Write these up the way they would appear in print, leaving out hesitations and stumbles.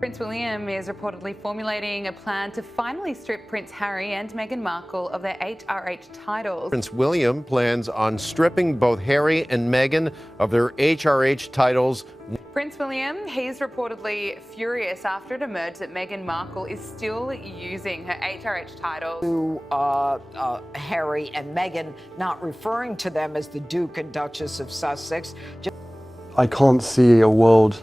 Prince William is reportedly formulating a plan to finally strip Prince Harry and Meghan Markle of their HRH titles. Prince William plans on stripping both Harry and Meghan of their HRH titles. Prince William, he's reportedly furious after it emerged that Meghan Markle is still using her HRH title. To Harry and Meghan, not referring to them as the Duke and Duchess of Sussex. I can't see a world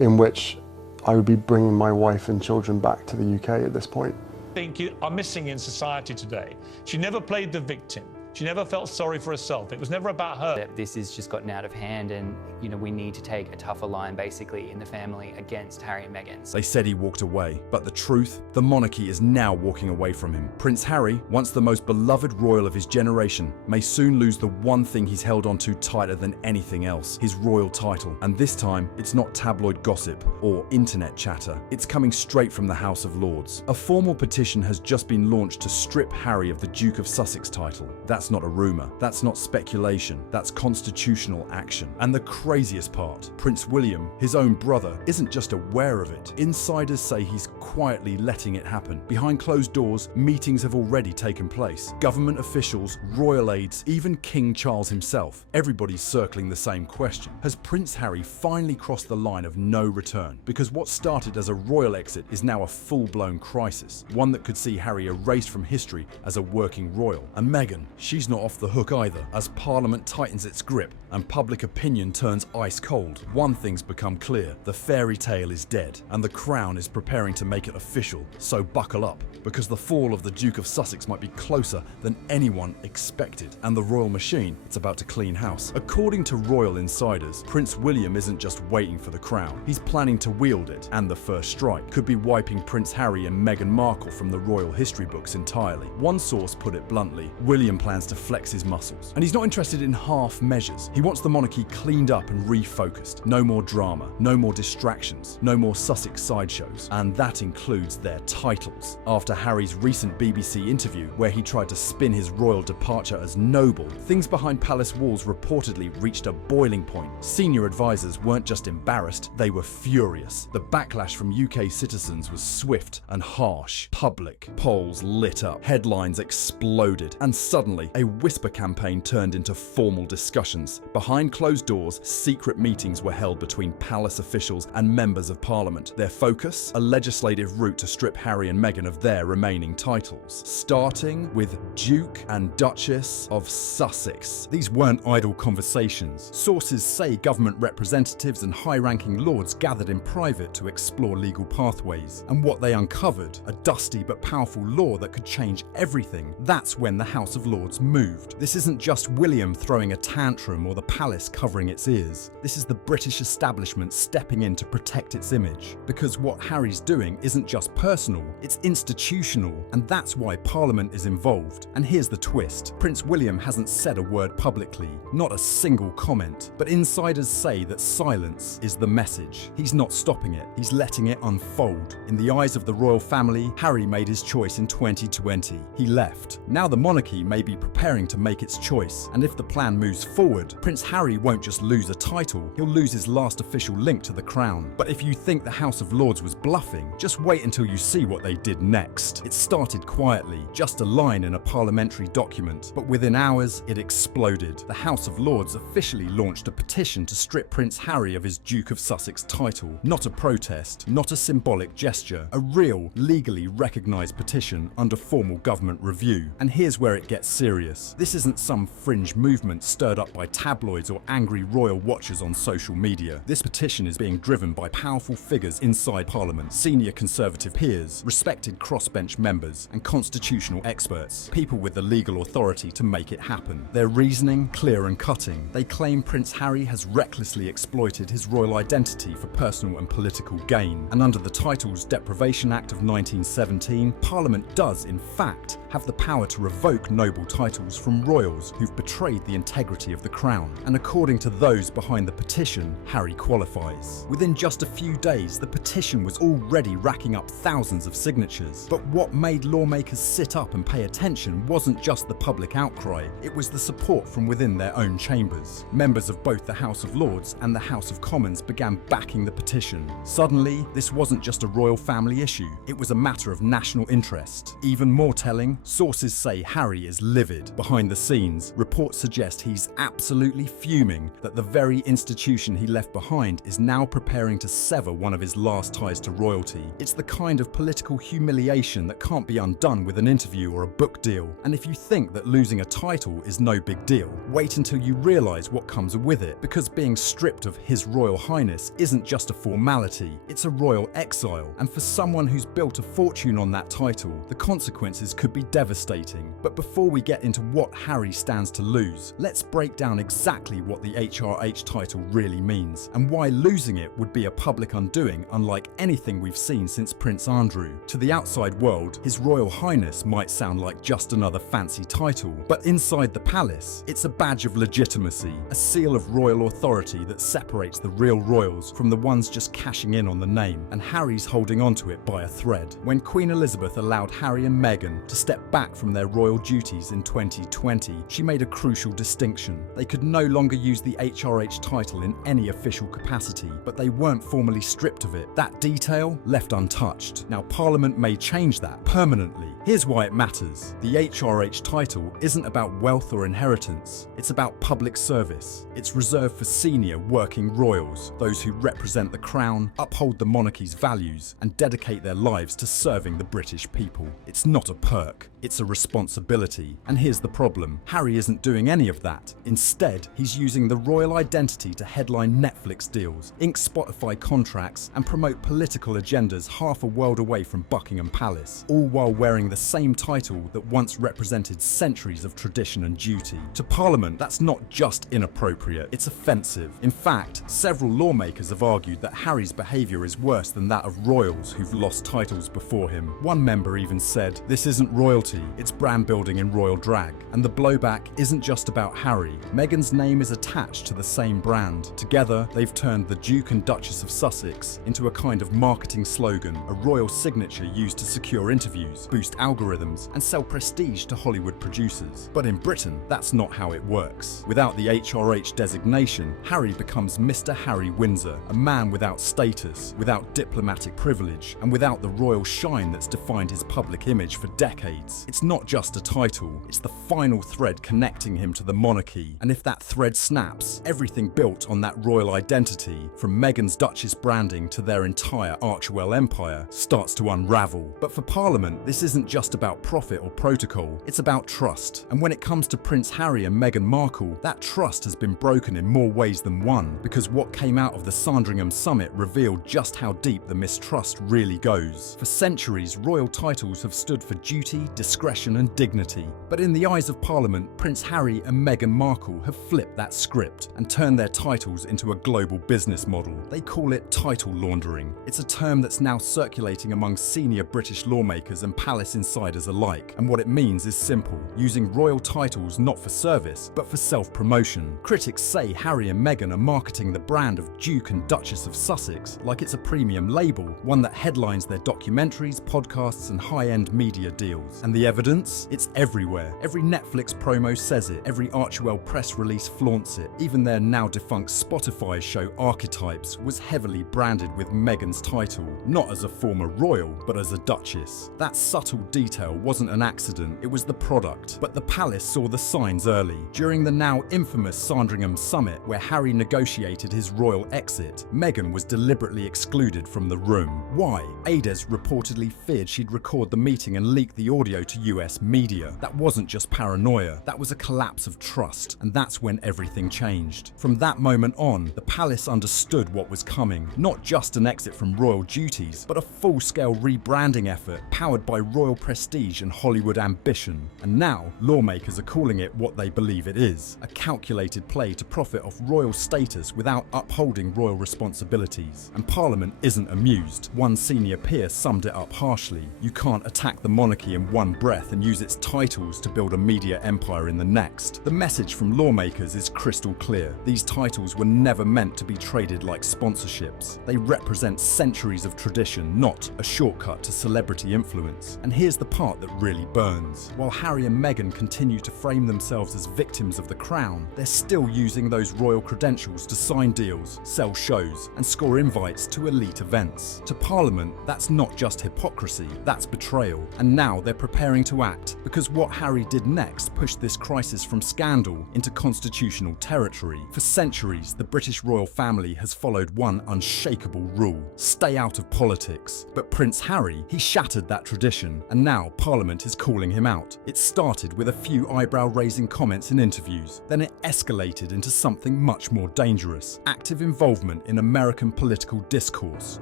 in which I would be bringing my wife and children back to the UK at this point. I think you are missing in society today. She never played the victim. She never felt sorry for herself. It was never about her. This has just gotten out of hand and, we need to take a tougher line basically in the family against Harry and Meghan. They said he walked away, but the truth, the monarchy is now walking away from him. Prince Harry, once the most beloved royal of his generation, may soon lose the one thing he's held on to tighter than anything else, his royal title. And this time, it's not tabloid gossip or internet chatter. It's coming straight from the House of Lords. A formal petition has just been launched to strip Harry of the Duke of Sussex title. That's not a rumour. That's not speculation. That's constitutional action. And the craziest part, Prince William, his own brother, isn't just aware of it. Insiders say he's quietly letting it happen. Behind closed doors, meetings have already taken place. Government officials, royal aides, even King Charles himself. Everybody's circling the same question. Has Prince Harry finally crossed the line of no return? Because what started as a royal exit is now a full-blown crisis. One that could see Harry erased from history as a working royal. And Meghan, she's not off the hook either, as Parliament tightens its grip and public opinion turns ice cold. One thing's become clear: the fairy tale is dead, and the Crown is preparing to make it official. So buckle up, because the fall of the Duke of Sussex might be closer than anyone expected, and the royal machine, it's about to clean house. According to royal insiders, Prince William isn't just waiting for the crown, he's planning to wield it, and the first strike could be wiping Prince Harry and Meghan Markle from the royal history books entirely. One source put it bluntly: William plans to flex his muscles, and he's not interested in half measures. He wants the monarchy cleaned up and refocused. No more drama, no more distractions, no more Sussex sideshows, and that includes their titles. After Harry's recent BBC interview, where he tried to spin his royal departure as noble, things behind palace walls reportedly reached a boiling point. Senior advisors weren't just embarrassed, they were furious. The backlash from UK citizens was swift and harsh. Public polls lit up, headlines exploded, and suddenly a whisper campaign turned into formal discussions. Behind closed doors, secret meetings were held between palace officials and members of Parliament. Their focus? A legislative route to strip Harry and Meghan of their remaining titles, starting with Duke and Duchess of Sussex. These weren't idle conversations. Sources say government representatives and high-ranking lords gathered in private to explore legal pathways. And what they uncovered, a dusty but powerful law that could change everything. That's when the House of Lords moved. This isn't just William throwing a tantrum or the palace covering its ears. This is the British establishment stepping in to protect its image. Because what Harry's doing isn't just personal, it's institutional, and that's why Parliament is involved. And here's the twist: Prince William hasn't said a word publicly, not a single comment, but insiders say that silence is the message. He's not stopping it, he's letting it unfold. In the eyes of the royal family, Harry made his choice in 2020. He left. Now the monarchy may be preparing to make its choice, and if the plan moves forward, Prince Harry won't just lose a title, he'll lose his last official link to the crown. But if you think the House of Lords was bluffing, just wait until you see what they did next. It started quietly, just a line in a parliamentary document, but within hours it exploded. The House of Lords officially launched a petition to strip Prince Harry of his Duke of Sussex title. Not a protest, not a symbolic gesture, a real, legally recognised petition under formal government review. And here's where it gets serious. This isn't some fringe movement stirred up by tabloids or angry royal watchers on social media. This petition is being driven by powerful figures inside Parliament, senior Conservative peers, respected crossbench members, and constitutional experts, people with the legal authority to make it happen. Their reasoning, clear and cutting. They claim Prince Harry has recklessly exploited his royal identity for personal and political gain. And under the Titles Deprivation Act of 1917, Parliament does, in fact, have the power to revoke noble titles titles from royals who've betrayed the integrity of the crown. And according to those behind the petition, Harry qualifies. Within just a few days, the petition was already racking up thousands of signatures. But what made lawmakers sit up and pay attention wasn't just the public outcry, it was the support from within their own chambers. Members of both the House of Lords and the House of Commons began backing the petition. Suddenly, this wasn't just a royal family issue, it was a matter of national interest. Even more telling, sources say Harry is livid. Behind the scenes, reports suggest he's absolutely fuming that the very institution he left behind is now preparing to sever one of his last ties to royalty. It's the kind of political humiliation that can't be undone with an interview or a book deal. And if you think that losing a title is no big deal, wait until you realise what comes with it, because being stripped of His Royal Highness isn't just a formality, it's a royal exile, and for someone who's built a fortune on that title, the consequences could be devastating. But before we get into what Harry stands to lose, let's break down exactly what the HRH title really means, and why losing it would be a public undoing unlike anything we've seen since Prince Andrew. To the outside world, His Royal Highness might sound like just another fancy title, but inside the palace, it's a badge of legitimacy, a seal of royal authority that separates the real royals from the ones just cashing in on the name, and Harry's holding onto it by a thread. When Queen Elizabeth allowed Harry and Meghan to step back from their royal duties in 2020, she made a crucial distinction. They could no longer use the HRH title in any official capacity, but they weren't formally stripped of it. That detail left untouched. Now, Parliament may change that permanently. Here's why it matters. The HRH title isn't about wealth or inheritance, it's about public service. It's reserved for senior working royals, those who represent the crown, uphold the monarchy's values, and dedicate their lives to serving the British people. It's not a perk, it's a responsibility. And here's the problem, Harry isn't doing any of that. Instead, he's using the royal identity to headline Netflix deals, ink Spotify contracts, and promote political agendas half a world away from Buckingham Palace, all while wearing the same title that once represented centuries of tradition and duty. To Parliament, that's not just inappropriate, it's offensive. In fact, several lawmakers have argued that Harry's behaviour is worse than that of royals who've lost titles before him. One member even said, "This isn't royalty, it's brand building in royal drag." And the blowback isn't just about Harry. Meghan's name is attached to the same brand. Together, they've turned the Duke and Duchess of Sussex into a kind of marketing slogan, a royal signature used to secure interviews, boost algorithms, and sell prestige to Hollywood producers. But in Britain, that's not how it works. Without the HRH designation, Harry becomes Mr. Harry Windsor, a man without status, without diplomatic privilege, and without the royal shine that's defined his public image for decades. It's not just a title, it's the final thread connecting him to the monarchy. And if that thread snaps, everything built on that royal identity, from Meghan's Duchess branding to their entire Archewell empire, starts to unravel. But for Parliament, this isn't just about profit or protocol, it's about trust. And when it comes to Prince Harry and Meghan Markle, that trust has been broken in more ways than one, because what came out of the Sandringham summit revealed just how deep the mistrust really goes. For centuries, royal titles have stood for duty, discretion, and dignity. But in the eyes of Parliament, Prince Harry and Meghan Markle have flipped that script and turned their titles into a global business model. They call it title laundering. It's a term that's now circulating among senior British lawmakers and palace insiders alike. And what it means is simple, using royal titles not for service, but for self-promotion. Critics say Harry and Meghan are marketing the brand of Duke and Duchess of Sussex like it's a premium label, one that headlines their documentaries, podcasts, and high-end media deals. And the evidence? It's everywhere. Every Netflix promo says it, every Archewell press release flaunts it. Even their now defunct Spotify show Archetypes was heavily branded with Meghan's title, not as a former royal, but as a duchess. That subtle detail wasn't an accident, it was the product. But the palace saw the signs early. During the now infamous Sandringham summit, where Harry negotiated his royal exit, Meghan was deliberately excluded from the room. Why? Ades reportedly feared she'd record the meeting and leak the audio to US media. That wasn't just paranoia, that was a collapse of trust, and that's when everything changed. From that moment on, the palace understood what was coming. Not just an exit from royal duties, but a full-scale rebranding effort powered by royal prestige and Hollywood ambition. And now, lawmakers are calling it what they believe it is, a calculated play to profit off royal status without upholding royal responsibilities. And Parliament isn't amused. One senior peer summed it up harshly. You can't attack the monarchy in one breath and use its titles to build a media empire in the next. The message from lawmakers is crystal clear. These titles were never meant to be traded like sponsorships. They represent centuries of tradition, not a shortcut to celebrity influence. And here's the part that really burns. While Harry and Meghan continue to frame themselves as victims of the crown, they're still using those royal credentials to sign deals, sell shows, and score invites to elite events. To Parliament, that's not just hypocrisy, that's betrayal. And now they're preparing to act, because what Harry did next pushed this crisis from scandal into constitutional territory. For centuries, the British royal family has followed one unshakable rule: stay out of politics. But Prince Harry, he shattered that tradition, and now Parliament is calling him out. It started with a few eyebrow-raising comments in interviews, then it escalated into something much more dangerous: active involvement in American political discourse,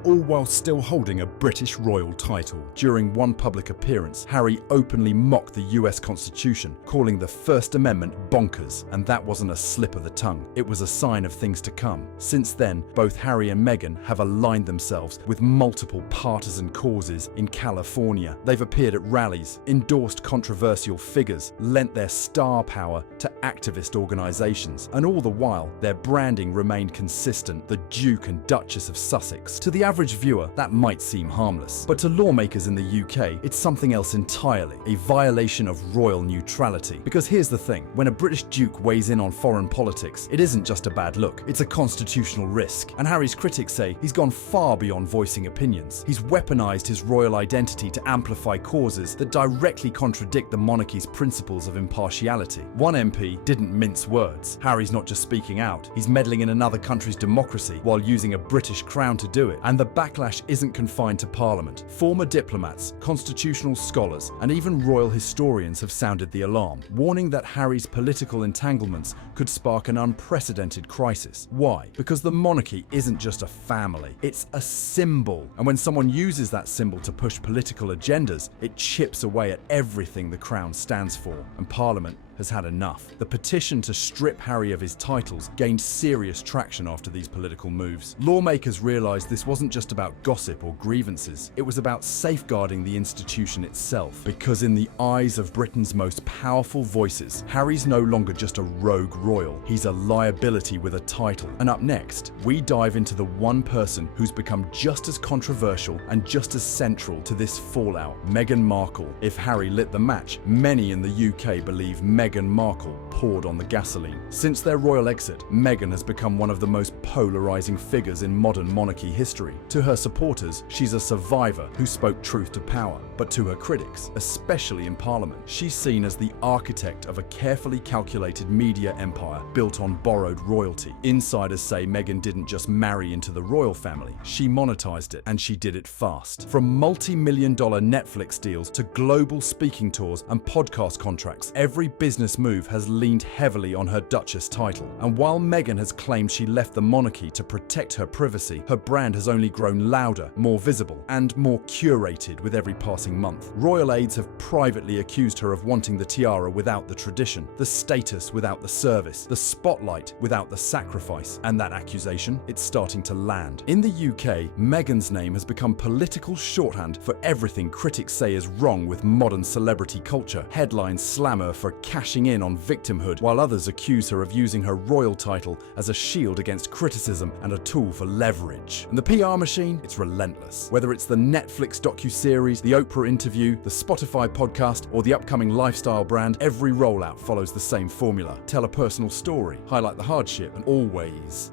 all while still holding a British royal title. During one public appearance, Harry openly mocked the US Constitution, calling the First Amendment bonkers, and that wasn't a slip of the tongue. It was a sign of things to come. Since then, both Harry and Meghan have aligned themselves with multiple partisan causes in California. They've appeared at rallies, endorsed controversial figures, lent their star power to activist organisations, and all the while, their branding remained consistent: the Duke and Duchess of Sussex. To the average viewer, that might seem harmless, but to lawmakers in the UK, it's something else entirely, a violation of royal neutrality. Because here's the thing, when a British Duke weighs in on foreign politics, it isn't just a bad look, it's a constitutional risk. And Harry's critics say he's gone far beyond voicing opinions. He's weaponised his royal identity to amplify causes that directly contradict the monarchy's principles of impartiality. One MP didn't mince words. Harry's not just speaking out, he's meddling in another country's democracy while using a British crown to do it. And the backlash isn't confined to Parliament. Former diplomats, constitutional scholars, and even royal historians have sounded the alarm, warning that Harry's political entanglements could spark an unprecedented crisis. Why? Because the monarchy isn't just a family, it's a symbol. And when someone uses that symbol to push political agendas, it chips away at everything the crown stands for. And Parliament has had enough. The petition to strip Harry of his titles gained serious traction after these political moves. Lawmakers realised this wasn't just about gossip or grievances, it was about safeguarding the institution itself. Because in the eyes of Britain's most powerful voices, Harry's no longer just a rogue royal, he's a liability with a title. And up next, we dive into the one person who's become just as controversial and just as central to this fallout: Meghan Markle. If Harry lit the match, many in the UK believe Meghan Markle poured on the gasoline. Since their royal exit, Meghan has become one of the most polarizing figures in modern monarchy history. To her supporters, she's a survivor who spoke truth to power. But to her critics, especially in Parliament, she's seen as the architect of a carefully calculated media empire built on borrowed royalty. Insiders say Meghan didn't just marry into the royal family, she monetized it, and she did it fast. From multi-million-dollar Netflix deals to global speaking tours and podcast contracts, every business move has leaned heavily on her Duchess title. And while Meghan has claimed she left the monarchy to protect her privacy, her brand has only grown louder, more visible, and more curated with every passing month. Royal aides have privately accused her of wanting the tiara without the tradition, the status without the service, the spotlight without the sacrifice. And that accusation, it's starting to land. In the UK, Meghan's name has become political shorthand for everything critics say is wrong with modern celebrity culture. Headlines slam her for cashing in on victimhood, while others accuse her of using her royal title as a shield against criticism and a tool for leverage. And the PR machine, it's relentless. Whether it's the Netflix docuseries, the Oprah interview, the Spotify podcast, or the upcoming lifestyle brand, every rollout follows the same formula. Tell a personal story, highlight the hardship, and always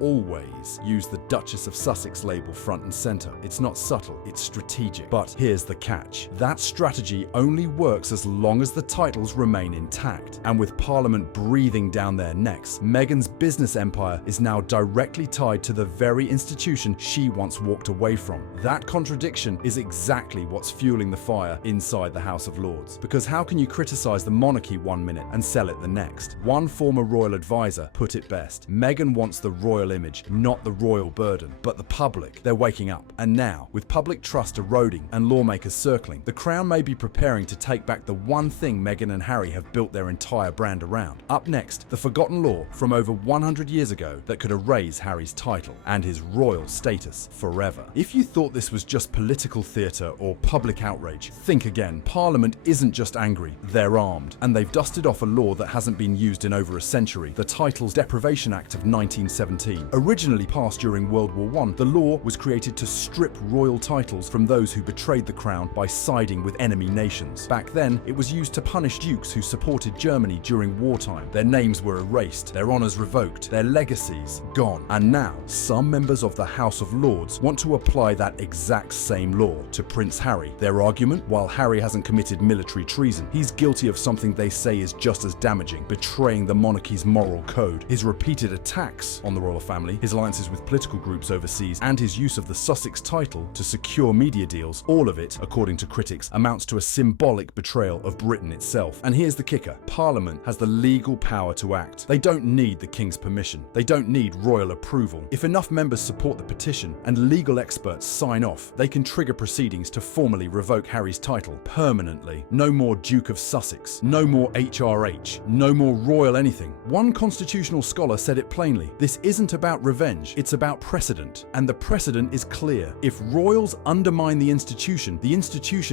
use the Duchess of Sussex label front and center. It's not subtle, it's strategic. But here's the catch. That strategy only works as long as the titles remain intact. And with Parliament breathing down their necks, Meghan's business empire is now directly tied to the very institution she once walked away from. That contradiction is exactly what's fueling the fire inside the House of Lords. Because how can you criticize the monarchy one minute and sell it the next? One former royal advisor put it best: Meghan wants the royal image, not the royal burden. But the public, they're waking up. And now, with public trust eroding and lawmakers circling, the Crown may be preparing to take back the one thing Meghan and Harry have built their entire entire brand around. Up next, the forgotten law from over 100 years ago that could erase Harry's title and his royal status forever. If you thought this was just political theatre or public outrage, think again. Parliament isn't just angry, they're armed, and they've dusted off a law that hasn't been used in over a century, the Titles Deprivation Act of 1917. Originally passed during World War I, the law was created to strip royal titles from those who betrayed the crown by siding with enemy nations. Back then, it was used to punish dukes who supported Germany during wartime. Their names were erased, their honours revoked, their legacies gone. And now, some members of the House of Lords want to apply that exact same law to Prince Harry. Their argument? While Harry hasn't committed military treason, he's guilty of something they say is just as damaging, betraying the monarchy's moral code. His repeated attacks on the royal family, his alliances with political groups overseas, and his use of the Sussex title to secure media deals, all of it, according to critics, amounts to a symbolic betrayal of Britain itself. And here's the kicker. Parliament has the legal power to act. They don't need the King's permission. They don't need royal approval. If enough members support the petition and legal experts sign off, they can trigger proceedings to formally revoke Harry's title permanently. No more Duke of Sussex. No more HRH. No more royal anything. One constitutional scholar said it plainly. This isn't about revenge. It's about precedent. And the precedent is clear. If royals undermine the institution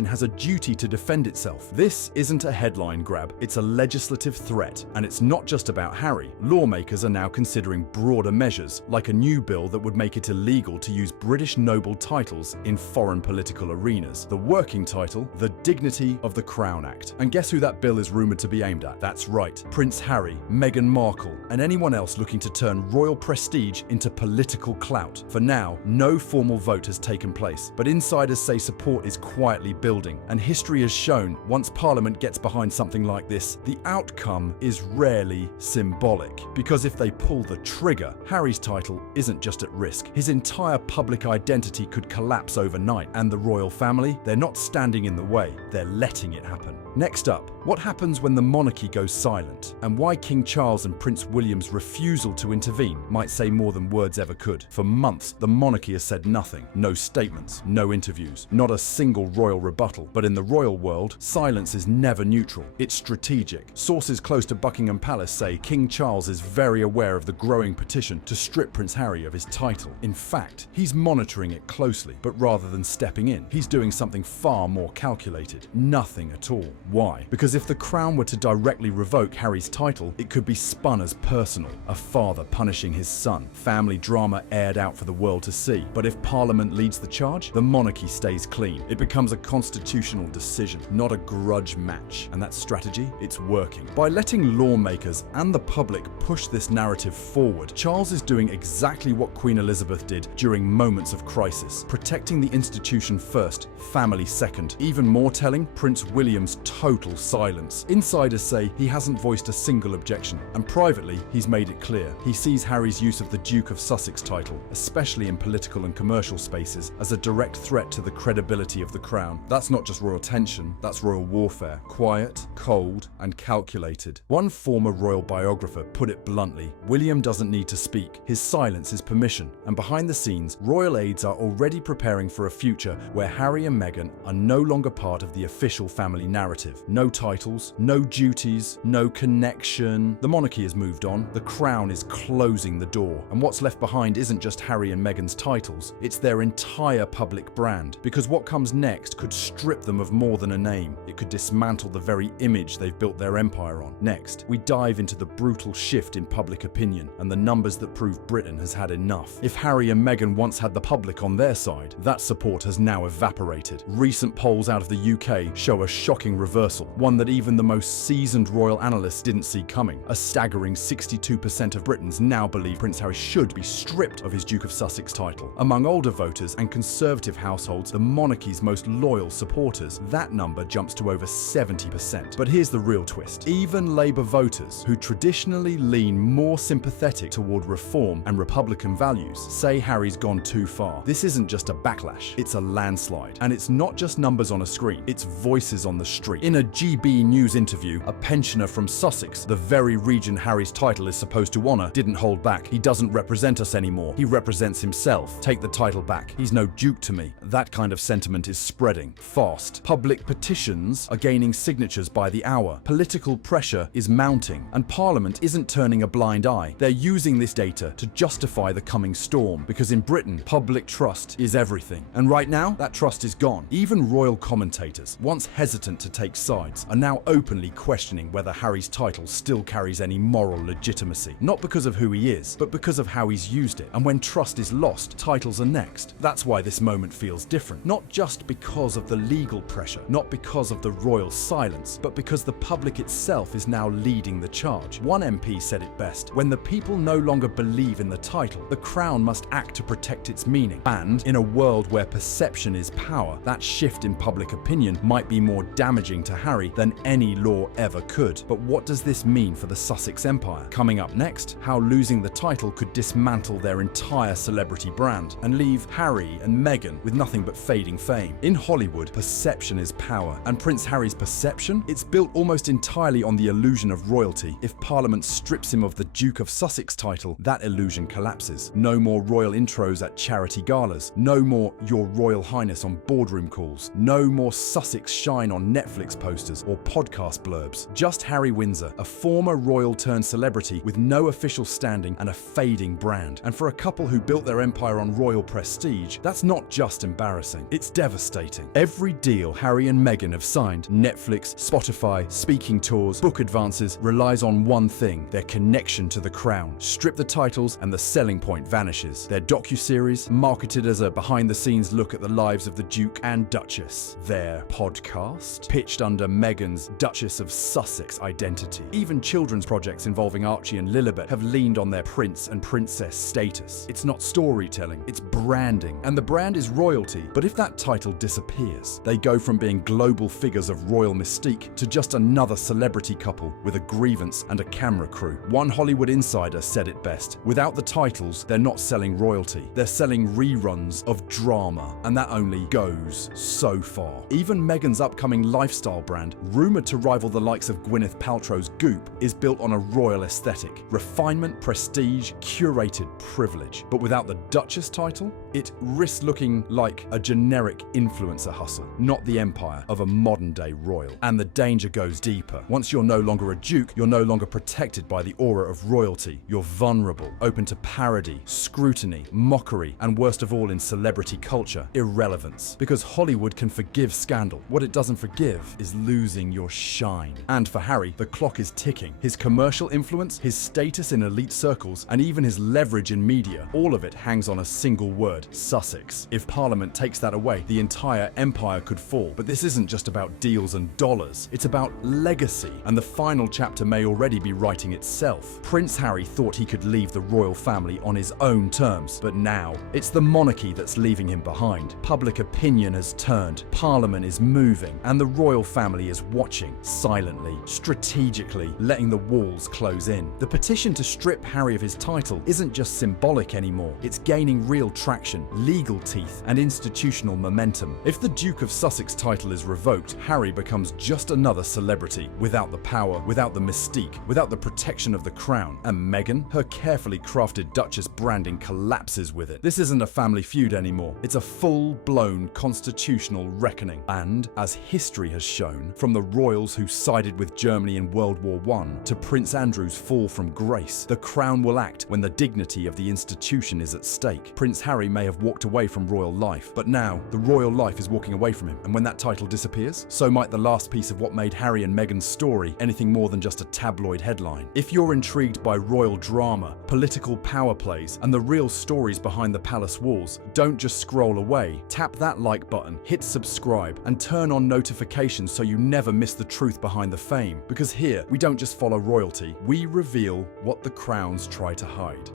has a duty to defend itself. This isn't a headline grab. It's a legislative threat. And it's not just about Harry. Lawmakers are now considering broader measures, like a new bill that would make it illegal to use British noble titles in foreign political arenas. The working title, The Dignity of the Crown Act. And guess who that bill is rumoured to be aimed at? That's right, Prince Harry, Meghan Markle, and anyone else looking to turn royal prestige into political clout. For now, no formal vote has taken place, but insiders say support is quietly building, and history has shown once Parliament gets behind something like this, the outcome is rarely symbolic. Because if they pull the trigger, Harry's title isn't just at risk. His entire public identity could collapse overnight, and the royal family, they're not standing in the way, they're letting it happen. Next up, what happens when the monarchy goes silent, and why King Charles and Prince William's refusal to intervene might say more than words ever could. For months, the monarchy has said nothing. No statements, no interviews, not a single royal rebuttal. But in the royal world, silence is never neutral. It's strategic. Sources close to Buckingham Palace say King Charles is very aware of the growing petition to strip Prince Harry of his title. In fact, he's monitoring it closely, but rather than stepping in, he's doing something far more calculated. Nothing at all. Why? Because if the crown were to directly revoke Harry's title, it could be spun as personal, a father punishing his son, family drama aired out for the world to see. But if Parliament leads the charge, the monarchy stays clean. It becomes a constitutional decision, not a grudge match. And that strategy, it's working. By letting lawmakers and the public push this narrative forward, Charles is doing exactly what Queen Elizabeth did during moments of crisis, protecting the institution first, family second. Even more telling, Prince William's total silence. Insiders say he hasn't voiced a single objection, and privately, he's made it clear. He sees Harry's use of the Duke of Sussex title, especially in political and commercial spaces, as a direct threat to the credibility of the crown. That's not just royal tension, that's royal warfare. Quiet, cold, and calculated. One former royal biographer put it bluntly, William doesn't need to speak. His silence is permission. And behind the scenes, royal aides are already preparing for a future where Harry and Meghan are no longer part of the official family narrative. No titles, no duties, no connection. The monarchy has moved on. The crown is closing the door. And what's left behind isn't just Harry and Meghan's titles, it's their entire public brand. Because what comes next could strip them of more than a name. It could dismantle the very image they've built their empire on. Next, we dive into the brutal shift in public opinion and the numbers that prove Britain has had enough. If Harry and Meghan once had the public on their side, that support has now evaporated. Recent polls out of the UK show a shocking reversal, one that even the most seasoned royal analysts didn't see coming. A staggering 62% of Britons now believe Prince Harry should be stripped of his Duke of Sussex title. Among older voters and conservative households, the monarchy's most loyal supporters, that number jumps to over 70%. But here's the real twist. Even Labour voters, who traditionally lean more sympathetic toward reform and Republican values, say Harry's gone too far. This isn't just a backlash, it's a landslide. And it's not just numbers on a screen, it's voices on the street. In a GB News interview, a pensioner from Sussex, the very region Harry's title is supposed to honour, didn't hold back. He doesn't represent us anymore. He represents himself. Take the title back. He's no duke to me. That kind of sentiment is spreading fast. Public petitions are gaining signatures by the hour. Political political pressure is mounting, and Parliament isn't turning a blind eye. They're using this data to justify the coming storm, because in Britain, public trust is everything. And right now, that trust is gone. Even royal commentators, once hesitant to take sides, are now openly questioning whether Harry's title still carries any moral legitimacy. Not because of who he is, but because of how he's used it. And when trust is lost, titles are next. That's why this moment feels different. Not just because of the legal pressure, not because of the royal silence, but because the public itself is now leading the charge. One MP said it best: when the people no longer believe in the title, the crown must act to protect its meaning. And in a world where perception is power, that shift in public opinion might be more damaging to Harry than any law ever could. But what does this mean for the Sussex Empire? Coming up next, how losing the title could dismantle their entire celebrity brand and leave Harry and Meghan with nothing but fading fame. In Hollywood, perception is power, and Prince Harry's perception? It's built almost entirely on the illusion of royalty. If Parliament strips him of the Duke of Sussex title, that illusion collapses. No more royal intros at charity galas. No more Your Royal Highness on boardroom calls. No more Sussex shine on Netflix posters or podcast blurbs. Just Harry Windsor, a former royal turned celebrity with no official standing and a fading brand. And for a couple who built their empire on royal prestige, that's not just embarrassing, it's devastating. Every deal Harry and Meghan have signed, Netflix, Spotify, speaking tours, book advances, relies on one thing: their connection to the crown. Strip the titles and the selling point vanishes. Their docuseries, marketed as a behind-the-scenes look at the lives of the Duke and Duchess. Their podcast, pitched under Meghan's Duchess of Sussex identity. Even children's projects involving Archie and Lilibet have leaned on their prince and princess status. It's not storytelling, it's branding. And the brand is royalty. But if that title disappears, they go from being global figures of royal mystique to just another celebrity couple with a grievance and a camera crew. One Hollywood insider said it best: without the titles, they're not selling royalty, they're selling reruns of drama, and that only goes so far. Even Meghan's upcoming lifestyle brand, rumoured to rival the likes of Gwyneth Paltrow's Goop, is built on a royal aesthetic: refinement, prestige, curated privilege. But without the Duchess title, it risks looking like a generic influencer hustle, not the empire of a modern-day royal. And the danger goes deeper. Once you're no longer a duke, you're no longer protected by the aura of royalty. You're vulnerable, open to parody, scrutiny, mockery, and worst of all in celebrity culture, irrelevance. Because Hollywood can forgive scandal. What it doesn't forgive is losing your shine. And for Harry, the clock is ticking. His commercial influence, his status in elite circles, and even his leverage in media, all of it hangs on a single word: Sussex. If Parliament takes that away, the entire empire could fall. But this isn't just about deals and dollars. It's about legacy, and the final chapter may already be writing itself. Prince Harry thought he could leave the royal family on his own terms, but now it's the monarchy that's leaving him behind. Public opinion has turned, Parliament is moving, and the royal family is watching, silently, strategically, letting the walls close in. The petition to strip Harry of his title isn't just symbolic anymore. It's gaining real traction, legal teeth, and institutional momentum. If the Duke of Sussex title is revoked, Harry becomes just another celebrity, without the power, without the mystique, without the protection of the crown. And Meghan, her carefully crafted Duchess branding collapses with it. This isn't a family feud anymore. It's a full-blown constitutional reckoning. And, as history has shown, from the royals who sided with Germany in World War I to Prince Andrew's fall from grace, the crown will act when the dignity of the institution is at stake. Prince Harry may have walked away from royal life, but now the royal life is walking away from him. And when that title disappears, so might the last piece of what made Harry and Meghan's story anything more than just a tabloid headline. If you're intrigued by royal drama, political power plays, and the real stories behind the palace walls, don't just scroll away. Tap that like button, hit subscribe, and turn on notifications so you never miss the truth behind the fame. Because here, we don't just follow royalty, we reveal what the crowns try to hide.